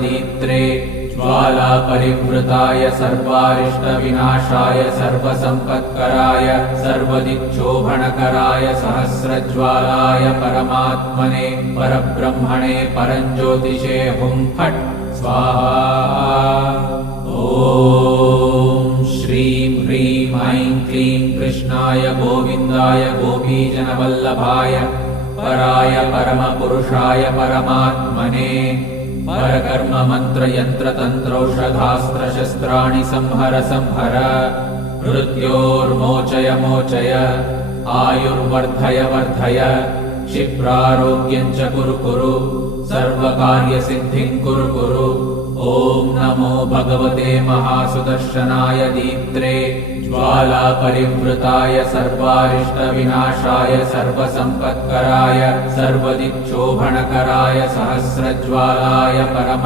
दीप्त्रे ज्वाला परिवृताय सर्वारिष्टविनाशाय सर्वसम्पत्कराय सर्वदिक्शोभनकराय सहस्रज्वालाय परमात्मने परब्रह्मणे परञ्ज्योतिषे हुं फट् स्वाहा। ॐ श्रीं ह्रीं ऐं क्लीं कृष्णाय गोविन्दाय गोपीजनवल्लभाय पराय परमपुरुषाय परमात्मने परकर्म मंत्र यंत्र तंत्रौषधास्त्र शस्त्राणि संहर संहर मृत्योर्मोचय मोचय आयुर्वर्धय वर्धय क्षिप्रारोग्यं च कुरु कुरु सर्वकार्यसिद्धिं कुरु कुरु। ॐ नमो भगवते महासुदर्शनाय दीप्त्रे ज्वाला परिवृताय सर्वारिष्टविनाशाय सर्वसम्पत्कराय सर्वदिक्शोभनकराय सहस्रज्वालाय परम